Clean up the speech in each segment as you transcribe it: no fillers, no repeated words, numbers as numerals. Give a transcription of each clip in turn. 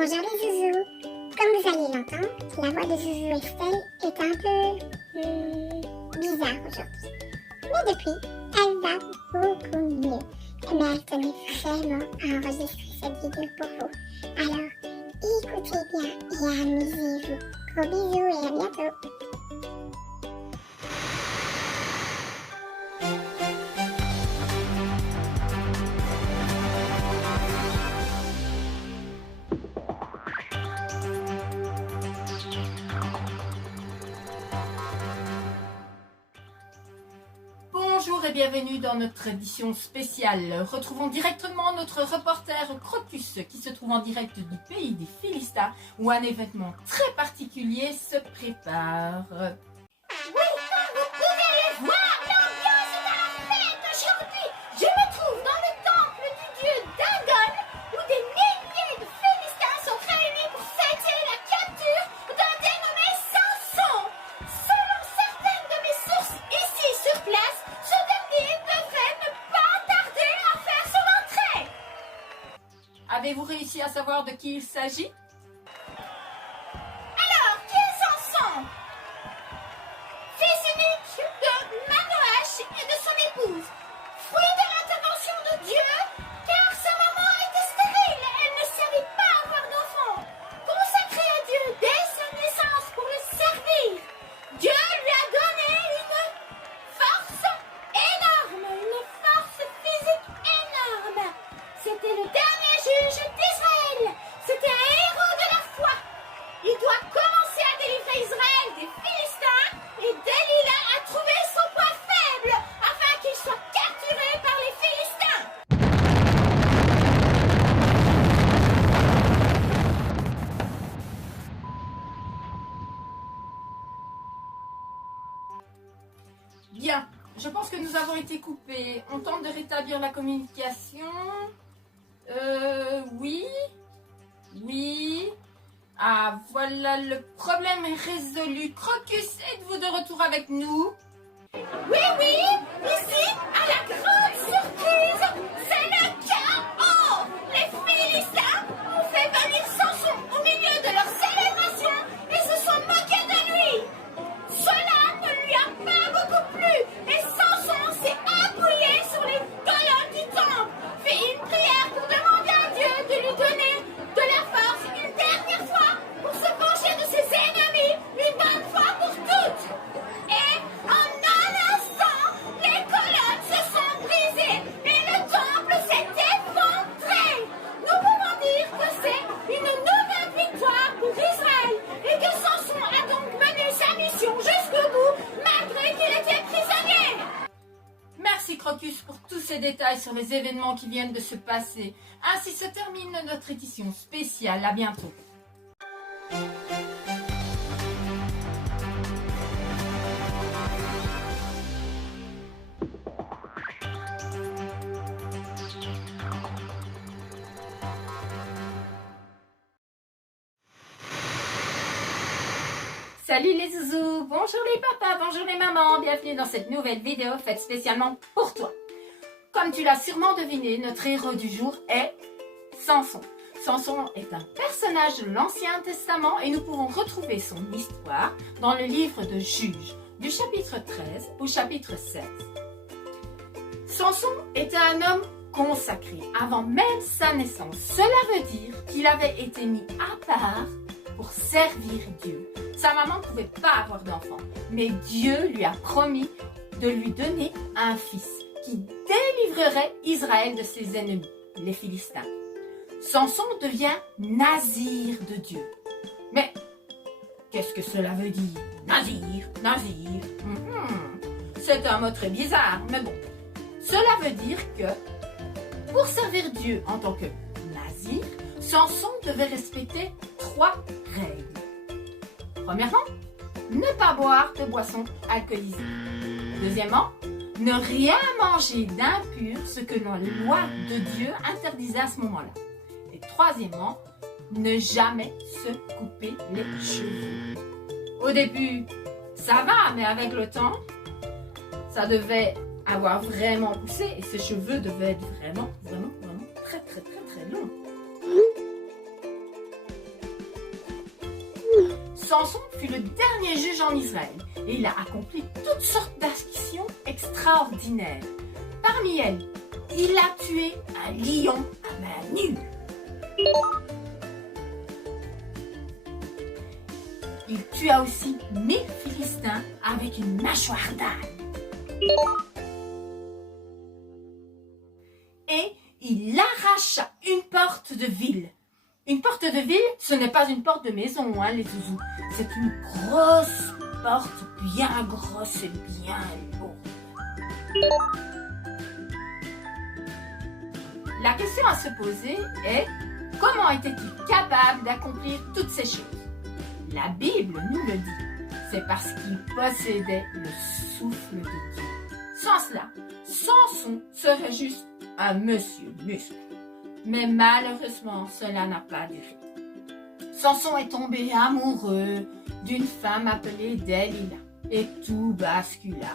Bonjour les zouzous. Comme vous allez l'entendre, la voix de Zouzou Estelle est un peu bizarre aujourd'hui. Mais depuis, elle va beaucoup mieux. Mais elle tenait vraiment à enregistrer cette vidéo pour vous. Alors, écoutez bien et amusez-vous. Gros bisous et à bientôt. Bonjour et bienvenue dans notre édition spéciale. Retrouvons directement notre reporter Crocus qui se trouve en direct du pays des Philistins où un événement très particulier se prépare. Oui, comme vous pouvez le voir, l'ambiance est à la fête aujourd'hui. Je me trouve dans le temple du dieu Dagon où des milliers de Philistins sont réunis pour fêter la capture d'un dénommé Samson. Selon certaines de mes sources ici sur place, ce dernier devrait ne pas tarder à faire son entrée. Avez-vous réussi à savoir de qui il s'agit? Alors, qui est Samson? Fils unique de Manoach et de son épouse, fruit de l'intervention de Dieu, car sa maman était stérile, elle ne savait pas avoir d'enfant. Consacré à Dieu dès sa naissance pour le servir, Dieu lui a donné une force énorme, une force physique énorme. C'était le dernier juge d'Israël, c'était un héros de la foi. Il doit commencer à délivrer Israël des Philistins et Delilah a trouvé son point faible afin qu'il soit capturé par les Philistins. Bien, je pense que nous avons été coupés. On tente de rétablir la communication. Oui. Ah, voilà, le problème est résolu. Crocus, êtes-vous de retour avec nous? Oui, ici, à la grande surprise, c'est le chaos. Les Philistins ont fait venir Samson au milieu de leur célébration et se sont moqués de lui. Cela ne lui a pas beaucoup plu et Samson s'est appuyé sur les colonnes du temple, fait une prière pour demander à Dieu de lui donner de la force une dernière fois pour se venger de ses ennemis une bonne fois pour toutes. Et en un instant, les colonnes se sont brisées et le temple s'est effondré. Nous pouvons dire que c'est une nouvelle victoire pour Israël et que Samson a donc mené sa mission jusqu'au bout malgré qu'il était prisonnier. Merci Crocus pour tous ces détails sur les événements qui viennent de se passer. Ainsi se termine notre édition spéciale. À bientôt. Salut les zouzous, bonjour les papas, bonjour les mamans, bienvenue dans cette nouvelle vidéo faite spécialement pour toi. Comme tu l'as sûrement deviné, notre héros du jour est Samson. Samson est un personnage de l'Ancien Testament et nous pouvons retrouver son histoire dans le livre de Juges, du chapitre 13 au chapitre 16. Samson était un homme consacré avant même sa naissance. Cela veut dire qu'il avait été mis à part pour servir Dieu. Sa maman ne pouvait pas avoir d'enfant, mais Dieu lui a promis de lui donner un fils qui délivrerait Israël de ses ennemis, les Philistins. Samson devient nazir de Dieu. Mais qu'est-ce que cela veut dire? Nazir. C'est un mot très bizarre, mais bon. Cela veut dire que pour servir Dieu en tant que nazir, Samson devait respecter 3 règles. Premièrement, ne pas boire de boissons alcoolisées. Deuxièmement, ne rien manger d'impur, ce que la loi de Dieu interdisait à ce moment-là. Et troisièmement, ne jamais se couper les cheveux. Au début, ça va, mais avec le temps, ça devait avoir vraiment poussé et ses cheveux devaient être vraiment très longs. Samson fut le dernier juge en Israël et il a accompli toutes sortes d'actions extraordinaires. Parmi elles, il a tué un lion à main nue. Il tua aussi 1000 Philistins avec une mâchoire d'âne. Et il arracha une porte de ville. Une porte de ville, ce n'est pas une porte de maison, hein, les zouzous. C'est une grosse porte, bien grosse et bien lourde. La question à se poser est, comment était-il capable d'accomplir toutes ces choses? La Bible nous le dit, c'est parce qu'il possédait le souffle de Dieu. Sans cela, Samson serait juste un monsieur muscle. Mais malheureusement, cela n'a pas duré. Samson est tombé amoureux d'une femme appelée Delilah et tout bascula.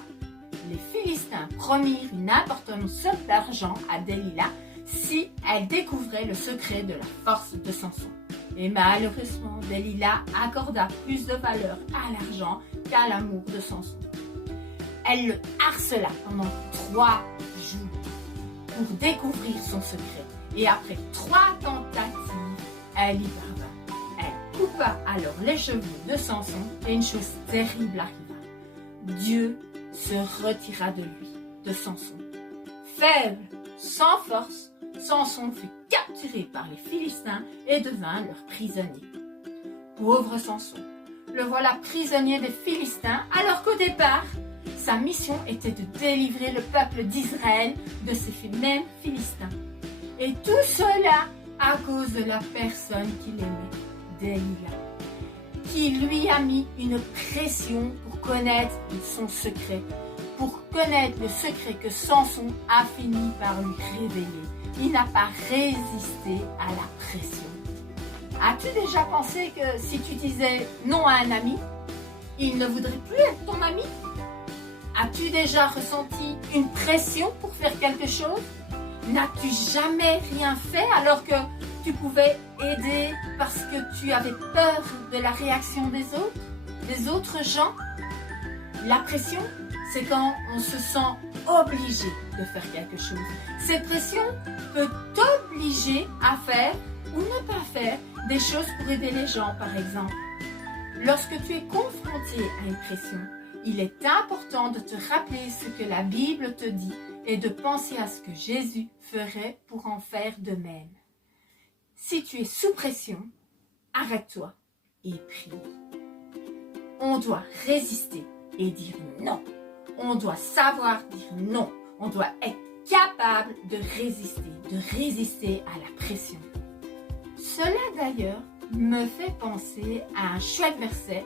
Les Philistins promirent une importante somme d'argent à Delilah si elle découvrait le secret de la force de Samson. Et malheureusement, Delilah accorda plus de valeur à l'argent qu'à l'amour de Samson. Elle le harcela pendant 3 jours pour découvrir son secret. Et après 3 tentatives, elle y parvint. Elle coupa alors les cheveux de Samson et une chose terrible arriva. Dieu se retira de lui, de Samson. Faible, sans force, Samson fut capturé par les Philistins et devint leur prisonnier. Pauvre Samson, le voilà prisonnier des Philistins alors qu'au départ, sa mission était de délivrer le peuple d'Israël de ces mêmes Philistins. Et tout cela à cause de la personne qu'il aimait, Delilah, qui lui a mis une pression pour connaître son secret, pour connaître le secret que Samson a fini par lui révéler. Il n'a pas résisté à la pression. As-tu déjà pensé que si tu disais non à un ami, il ne voudrait plus être ton ami? As-tu déjà ressenti une pression pour faire quelque chose? N'as-tu jamais rien fait alors que tu pouvais aider parce que tu avais peur de la réaction des autres gens? La pression, c'est quand on se sent obligé de faire quelque chose. Cette pression peut t'obliger à faire ou ne pas faire des choses pour aider les gens, par exemple. Lorsque tu es confronté à une pression, il est important de te rappeler ce que la Bible te dit et de penser à ce que Jésus ferait pour en faire de même. Si tu es sous pression, arrête-toi et prie. On doit résister et dire non. On doit savoir dire non. On doit être capable de résister à la pression. Cela d'ailleurs me fait penser à un chouette verset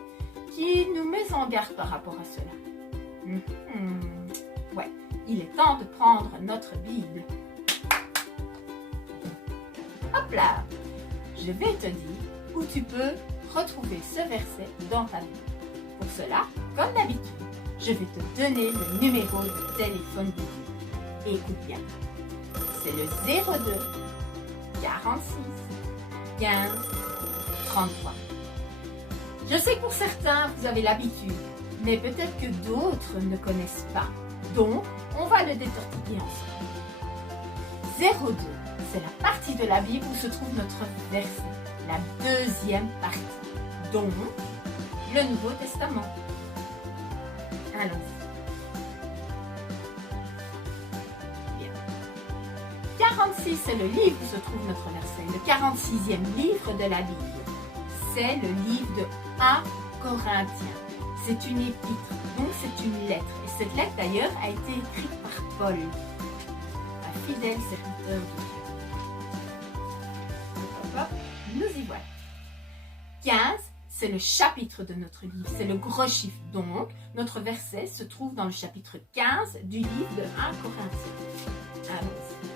qui nous met en garde par rapport à cela. Ouais, il est temps de prendre notre Bible. Hop là, je vais te dire où tu peux retrouver ce verset dans ta Bible. Pour cela, comme d'habitude, je vais te donner le numéro de téléphone de Dieu. Écoute bien, c'est le 02 46 15 33. Je sais que pour certains, vous avez l'habitude, mais peut-être que d'autres ne connaissent pas. Donc, on va le décortiquer ensemble. 02, c'est la partie de la Bible où se trouve notre verset, la deuxième partie, donc le Nouveau Testament. Allons-y. Bien. 46, c'est le livre où se trouve notre verset, le 46e livre de la Bible. C'est le livre de 1 Corinthiens. C'est une épître, donc c'est une lettre. Et cette lettre d'ailleurs a été écrite par Paul, un fidèle serviteur de Dieu. Nous y voilà. 15, c'est le chapitre de notre livre, c'est le gros chiffre. Donc, notre verset se trouve dans le chapitre 15 du livre de 1 Corinthiens. Allons-y.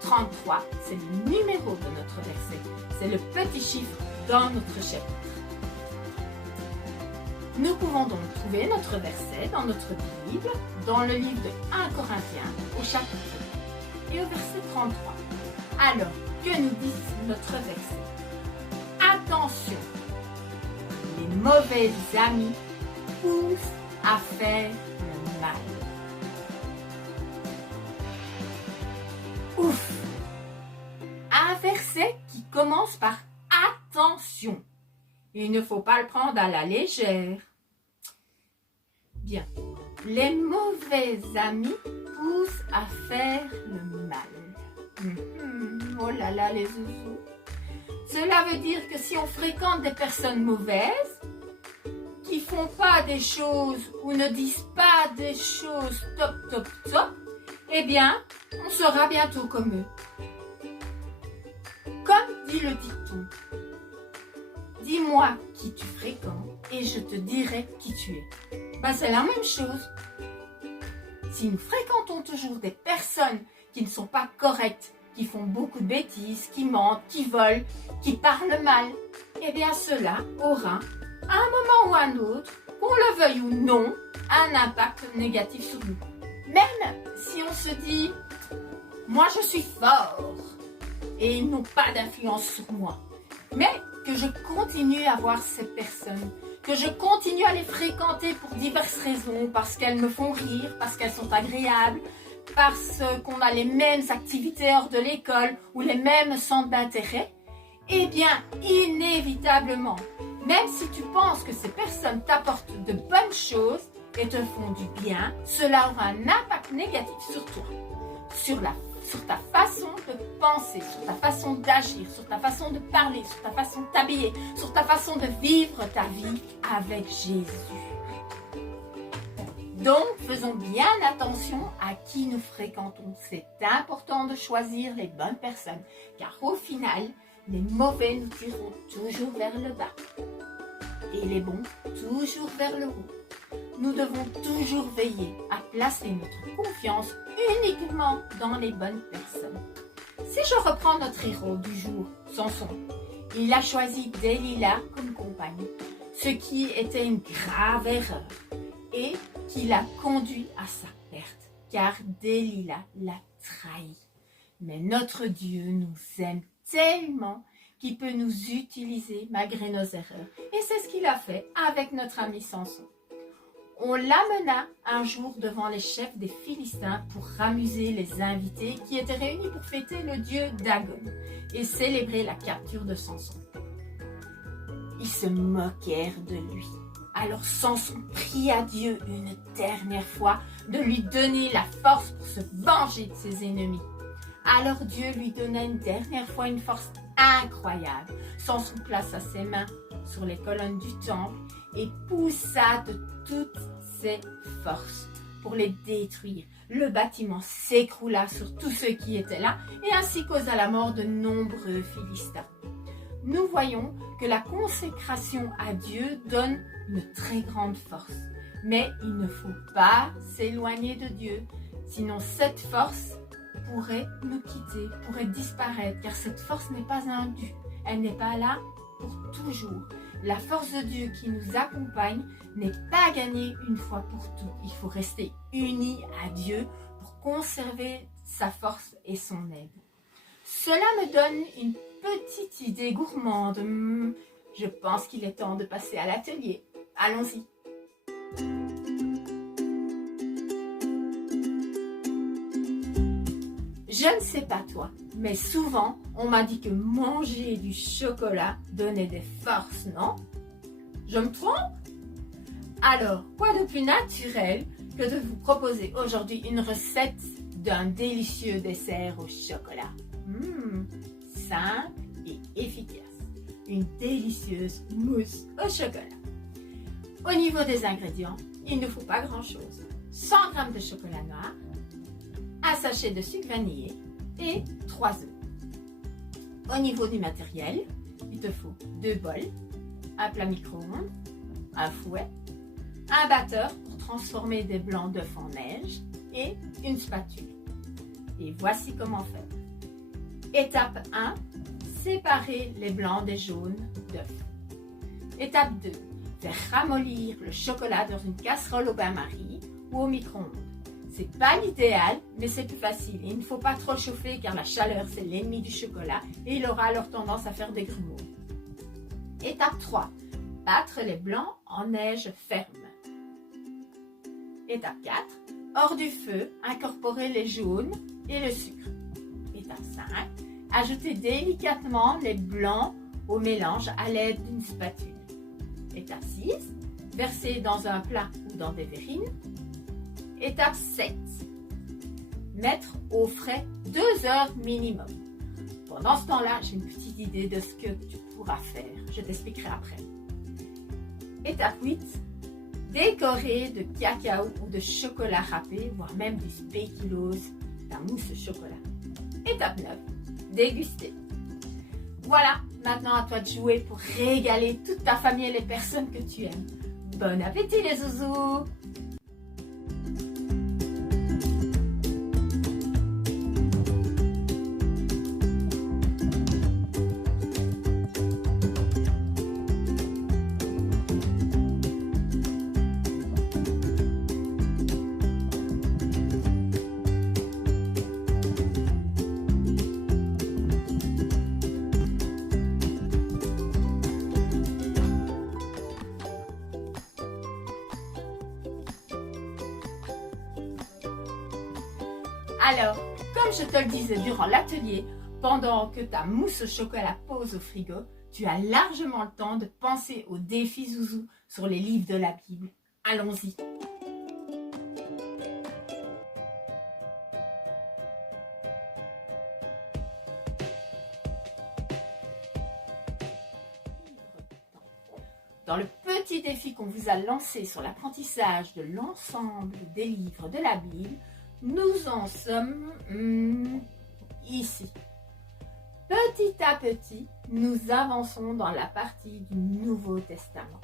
33, c'est le numéro de notre verset. C'est le petit chiffre dans notre chapitre. Nous pouvons donc trouver notre verset dans notre Bible, dans le livre de 1 Corinthiens, au chapitre 1 et au verset 33. Alors, que nous dit notre verset? Attention, les mauvais amis poussent à faire le mal. Ouf! Un verset qui commence par attention. Il ne faut pas le prendre à la légère. Bien. Les mauvais amis poussent à faire le mal. Oh là là, les zouzous. Cela veut dire que si on fréquente des personnes mauvaises, qui font pas des choses ou ne disent pas des choses top, eh bien, on sera bientôt comme eux. Comme dit le dicton, dis-moi qui tu fréquentes et je te dirai qui tu es. Ben, c'est la même chose. Si nous fréquentons toujours des personnes qui ne sont pas correctes, qui font beaucoup de bêtises, qui mentent, qui volent, qui parlent mal, eh bien cela aura, à un moment ou à un autre, qu'on le veuille ou non, un impact négatif sur nous. Même si on se dit « moi je suis fort » et ils n'ont pas d'influence sur moi, mais que je continue à voir ces personnes, que je continue à les fréquenter pour diverses raisons, parce qu'elles me font rire, parce qu'elles sont agréables, parce qu'on a les mêmes activités hors de l'école ou les mêmes centres d'intérêt, eh bien, inévitablement, même si tu penses que ces personnes t'apportent de bonnes choses et te font du bien, cela aura un impact négatif sur toi, sur ta façon de penser, sur ta façon d'agir, sur ta façon de parler, sur ta façon de t'habiller, sur ta façon de vivre ta vie avec Jésus. Donc, faisons bien attention à qui nous fréquentons. C'est important de choisir les bonnes personnes, car au final, les mauvais nous tireront toujours vers le bas et les bons toujours vers le haut. Nous devons toujours veiller à placer notre confiance uniquement dans les bonnes personnes. Si je reprends notre héros du jour, Samson, il a choisi Delilah comme compagne, ce qui était une grave erreur et qui l'a conduit à sa perte, car Delilah l'a trahi. Mais notre Dieu nous aime tellement qu'il peut nous utiliser malgré nos erreurs. Et c'est ce qu'il a fait avec notre ami Samson. On l'amena un jour devant les chefs des Philistins pour amuser les invités qui étaient réunis pour fêter le dieu Dagon et célébrer la capture de Samson. Ils se moquèrent de lui. Alors Samson pria Dieu une dernière fois de lui donner la force pour se venger de ses ennemis. Alors Dieu lui donna une dernière fois une force incroyable. Samson plaça ses mains sur les colonnes du temple et poussa de toutes ses forces pour les détruire. Le bâtiment s'écroula sur tous ceux qui étaient là et ainsi causa la mort de nombreux Philistins. Nous voyons que la consécration à Dieu donne une très grande force. Mais il ne faut pas s'éloigner de Dieu, sinon cette force pourrait nous quitter, pourrait disparaître, car cette force n'est pas un dû. Elle n'est pas là pour toujours. La force de Dieu qui nous accompagne n'est pas gagnée une fois pour toutes. Il faut rester unis à Dieu pour conserver sa force et son aide. Cela me donne une petite idée gourmande. Je pense qu'il est temps de passer à l'atelier. Allons-y. Je ne sais pas toi, mais souvent on m'a dit que manger du chocolat donnait des forces, non? Je me trompe? Alors, quoi de plus naturel que de vous proposer aujourd'hui une recette d'un délicieux dessert au chocolat? Simple et efficace. Une délicieuse mousse au chocolat. Au niveau des ingrédients, il ne faut pas grand-chose. 100 g de chocolat noir, un sachet de sucre vanillé et 3 œufs. Au niveau du matériel, il te faut 2 bols, un plat micro-ondes, un fouet, un batteur pour transformer des blancs d'œufs en neige et une spatule. Et voici comment faire. Étape 1, séparer les blancs des jaunes d'œufs. Étape 2, faire ramollir le chocolat dans une casserole au bain-marie ou au micro-ondes. C'est pas l'idéal, mais c'est plus facile. Il ne faut pas trop chauffer car la chaleur c'est l'ennemi du chocolat et il aura alors tendance à faire des grumeaux. Étape 3, battre les blancs en neige ferme. Étape 4. Hors du feu, incorporer les jaunes et le sucre. Étape 5. Ajouter délicatement les blancs au mélange à l'aide d'une spatule. Étape 6. Verser dans un plat ou dans des verrines. Étape 7. Mettre au frais 2 heures minimum. Pendant ce temps-là, j'ai une petite idée de ce que tu pourras faire. Je t'expliquerai après. Étape 8. Décorer de cacao ou de chocolat râpé, voire même du spéculoos, la mousse au chocolat. Étape 9. Déguster. Voilà, maintenant à toi de jouer pour régaler toute ta famille et les personnes que tu aimes. Bon appétit les zouzous! Alors, comme je te le disais durant l'atelier, pendant que ta mousse au chocolat pose au frigo, tu as largement le temps de penser aux défis zouzou sur les livres de la Bible. Allons-y. Dans le petit défi qu'on vous a lancé sur l'apprentissage de l'ensemble des livres de la Bible, nous en sommes ici. Petit à petit, nous avançons dans la partie du Nouveau Testament.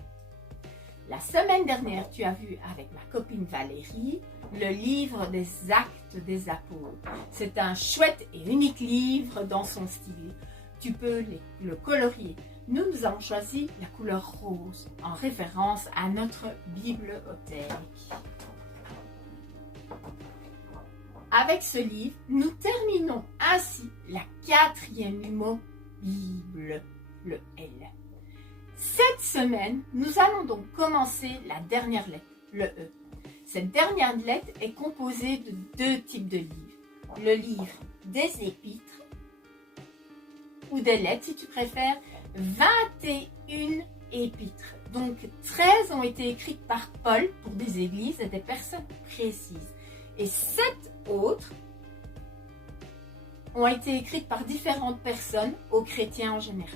La semaine dernière, tu as vu avec ma copine Valérie le livre des Actes des Apôtres. C'est un chouette et unique livre dans son style. Tu peux le colorier. Nous avons choisi la couleur rose en référence à notre bibliothèque. Avec ce livre, nous terminons ainsi la 4e numéro Bible, le L. Cette semaine, nous allons donc commencer la dernière lettre, le E. Cette dernière lettre est composée de 2 types de livres. Le livre des épîtres, ou des lettres si tu préfères, 21 épîtres. Donc 13 ont été écrites par Paul pour des églises et des personnes précises. Et 7 autres ont été écrites par différentes personnes aux chrétiens en général.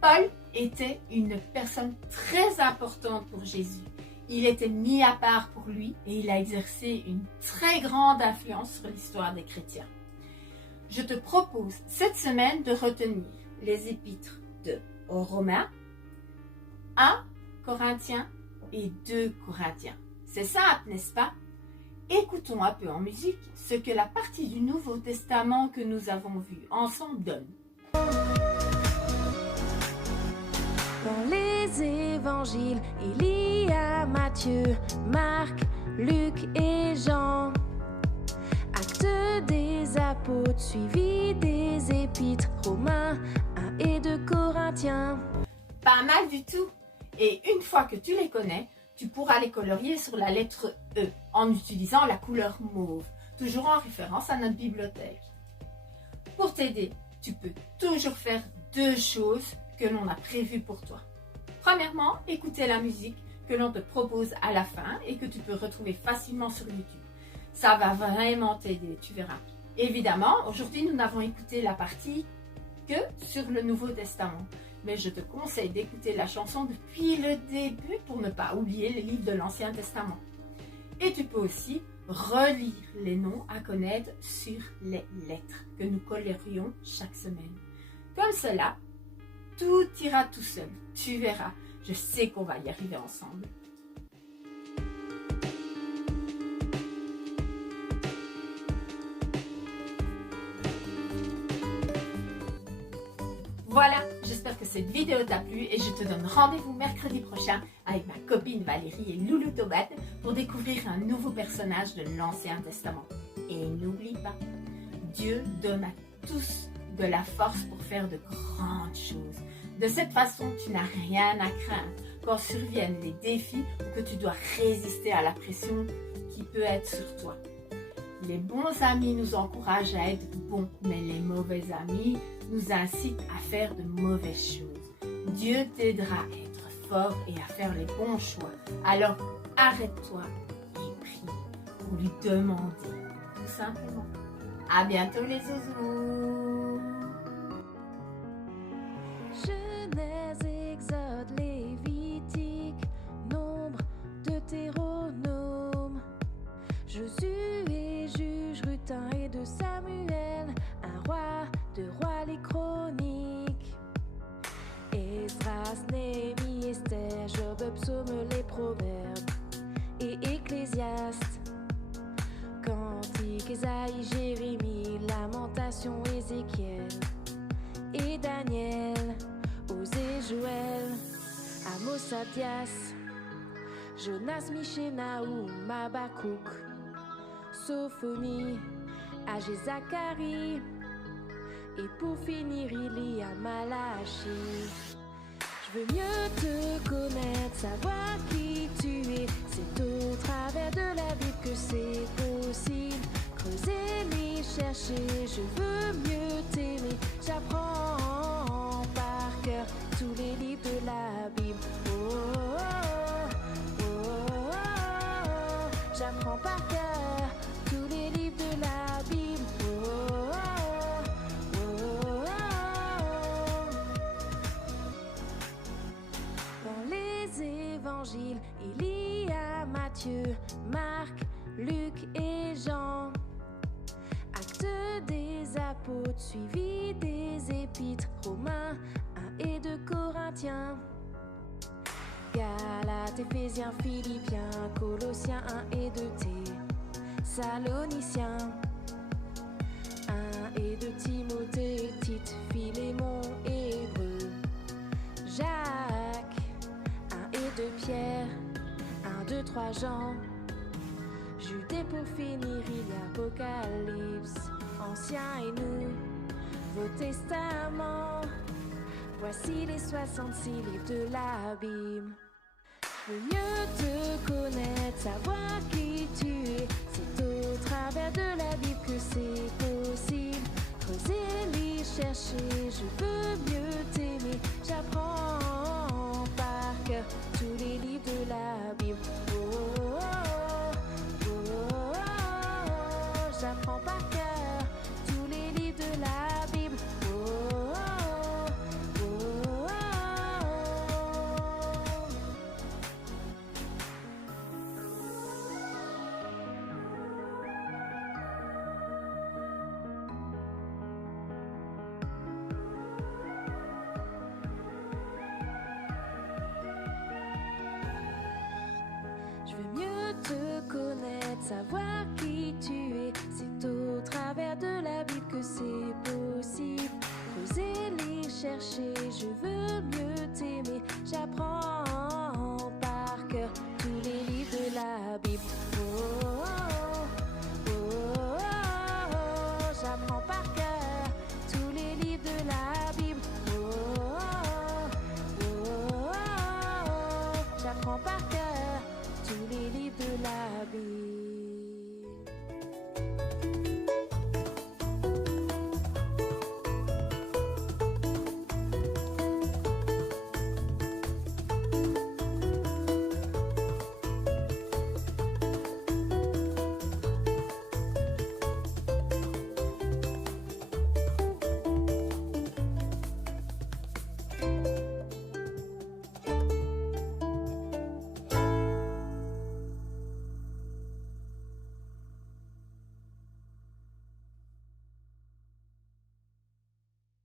Paul était une personne très importante pour Jésus. Il était mis à part pour lui et il a exercé une très grande influence sur l'histoire des chrétiens. Je te propose cette semaine de retenir les épîtres de Romains, 1 Corinthiens et 2 Corinthiens. C'est simple, n'est-ce pas? Écoutons un peu en musique ce que la partie du Nouveau Testament que nous avons vue ensemble donne. Dans les évangiles, il y a Matthieu, Marc, Luc et Jean. Actes des apôtres, suivi des épîtres, Romains, 1 et 2 Corinthiens. Pas mal du tout. Et une fois que tu les connais, tu pourras les colorier sur la lettre E en utilisant la couleur mauve, toujours en référence à notre bibliothèque. Pour t'aider, tu peux toujours faire 2 choses que l'on a prévues pour toi. Premièrement, écouter la musique que l'on te propose à la fin et que tu peux retrouver facilement sur YouTube. Ça va vraiment t'aider, tu verras. Évidemment, aujourd'hui, nous n'avons écouté la partie que sur le Nouveau Testament. Mais je te conseille d'écouter la chanson depuis le début pour ne pas oublier les livres de l'Ancien Testament. Et tu peux aussi relire les noms à connaître sur les lettres que nous colorions chaque semaine. Comme cela, tout ira tout seul. Tu verras, je sais qu'on va y arriver ensemble. Voilà, j'espère que cette vidéo t'a plu et je te donne rendez-vous mercredi prochain avec ma copine Valérie et Loulou Tobat pour découvrir un nouveau personnage de l'Ancien Testament. Et n'oublie pas, Dieu donne à tous de la force pour faire de grandes choses, De cette façon, tu n'as rien à craindre quand surviennent les défis ou que tu dois résister à la pression qui peut être sur toi. Les bons amis nous encouragent à être bons, mais les mauvais amis nous incitent à faire de mauvaises choses. Dieu t'aidera à être fort et à faire les bons choix. Alors arrête-toi et prie pour lui demander, tout simplement. À bientôt les zouzous. Genèse, Exode, Lévitique, Nombre, Deutéronome, Josué, Juge, Rutin et de Samuel, un roi, deux rois, les chroniques, Esdras, Néhémie, Esther, Job, Psaume, les proverbes et Ecclésiaste, Cantique, Ésaïe, Jérémie, Lamentation, Ézéchiel et Daniel, Osée, Joël, Amos, Abdias, Jonas, Michée, Naoum, Habakkuk, Sophonie, Agé, Zacharie, et pour finir il y a Malachie. Je veux mieux te connaître, savoir qui tu es. C'est au travers de la Bible que c'est possible. Creuser, les chercher, je veux mieux t'aimer. J'apprends par cœur tous les livres de la Bible. Oh, oh, oh, oh, oh, oh. J'apprends par cœur tous les livres de la Bible. Oh, oh, oh, oh, oh. Dans les évangiles, il y a Matthieu, Marc, Luc et Jean. Actes des apôtres, suivi des épîtres, Romains 1 et 2 Corinthiens, Galates, Éphésiens, Philippiens, Colossiens 1 et 2 Thessaloniciens, 1 et 2 Timothée, Tite, Philémon, Hébreux, Jacques, 1 et 2 Pierre, 1, 2, 3 Jean, Jude et pour finir il y a Apocalypse, Ancien et Nouveau Testament. Voici les 66 livres de la Bible. Je veux mieux te connaître, savoir qui tu es. C'est au travers de la Bible que c'est possible. Creuser, les chercher, je veux mieux t'aimer. J'apprends par cœur tous les livres de la Bible. Oh, oh, oh, oh, oh, oh. J'apprends par cœur tous les livres de la Bible. Oh, oh, oh, oh, oh. Je veux mieux te connaître, savoir qui tu es. C'est au travers de la Bible que c'est possible. Creuser, les chercher, je veux